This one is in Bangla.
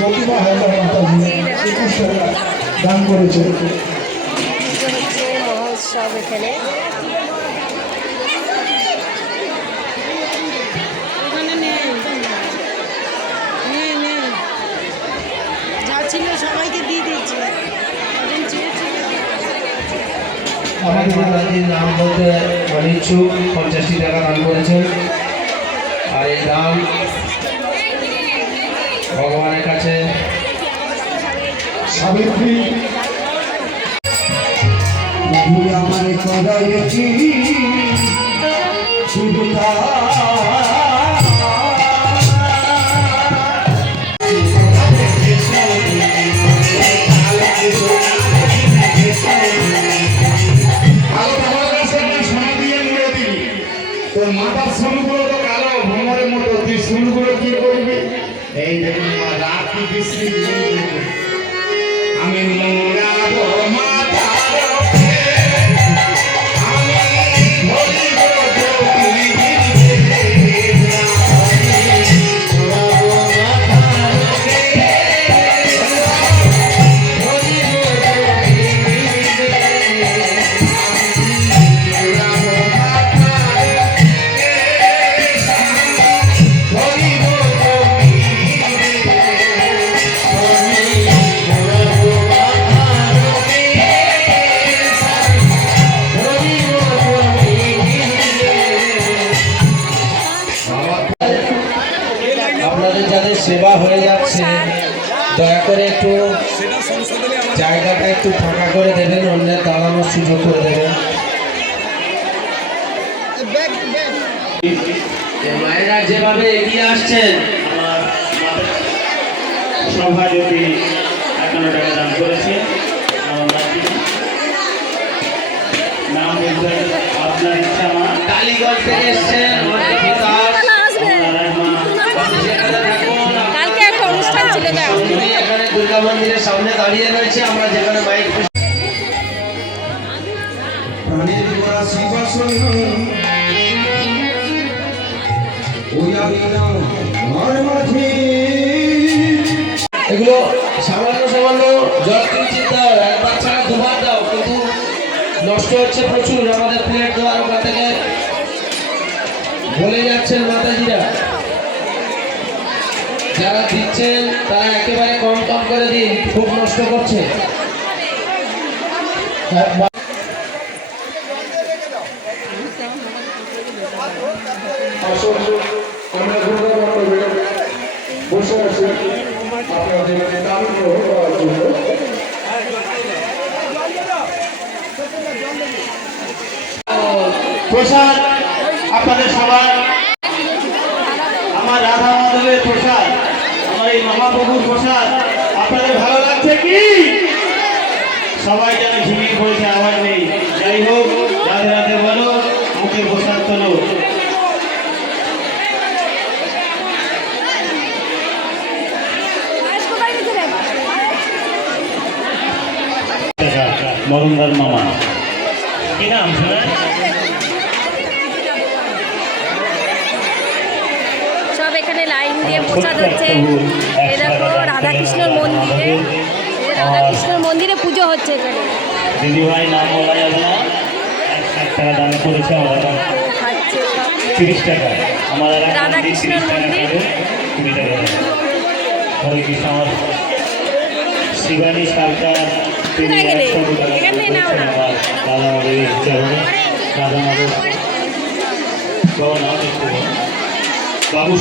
প্রতিমা হালদার মাতাজি একুশ টাকা দান করেছে। পুজো হচ্ছে মহোৎসব এখানে। ওখানে নেই। নেই নেই। যা ছিল সবাইকে দিয়ে দিয়েছি। ওজন মাতাজির নাম বলতে অনিচ্ছুক পঞ্চাশটি টাকা দান করেছেন। আর এই দান ভগবানের কাছে। মাথার চুলগুলো তো কালো ভ্রমরের মতো তুই চুলগুলো কি করবি? É, é o barato de ciúme. সেবা হয়ে যাচ্ছে। দয়া করে একটু জায়গাটা একটু ফাঁকা করে দেবেন, অন্যের দাঁড়ানোর সুযোগ করে দেবেন। মায়েরা যেভাবে এগিয়ে আসছেন সভাপতি টাকা দান করেছে, নাম আপনার ইচ্ছা আমার টালিগঞ্জ থেকে এসছেন মন্দিরের সামনে দাঁড়িয়ে রয়েছে, আমরা যেখানে মাঝে এগুলো সামান্য সামান্য জল কিঞ্চিত একবার ছাড়া দুবার দাও, কিন্তু নষ্ট হচ্ছে প্রচুর, আমাদের প্লেট দেওয়ার ওখান থেকে বলে যাচ্ছেন মাতাজিরা। যারা দিচ্ছেন, তারা একেবারে করে দিন খুব নষ্ট করছে। প্রসাদ, আপনাদের সবার আমার রাধা মাধবের প্রসাদ, আমার এই মহাপ্রভুর প্রসাদ। আপনাদের ভালো লাগছে কি? সবাই যেন ঝিমিয়ে পড়েছে আওয়াজ নেই। যাই হোক রাধে রাধে বলো মুখে প্রসাদ তোলো। মরমদার মামা। কি নাম শোনা সব এখানে লাইন দিয়ে প্রসাদ হচ্ছে। দেখো রাধাকৃষ্ণর মন্দিরে রাধাকৃষ্ণর মন্দিরে পুজো হচ্ছে এখানে। দিদিভাই নাম বলা যাবে না টাকা দান করেছে আমরা তিরিশ টাকা। আমার রাধাকৃষ্ণের মন্দির। কুড়ি টাকা হরে কৃষ্ণ আমার শিবানী সরকার তিনি একশো টাকা দাদা চরণে দাদা। বাবু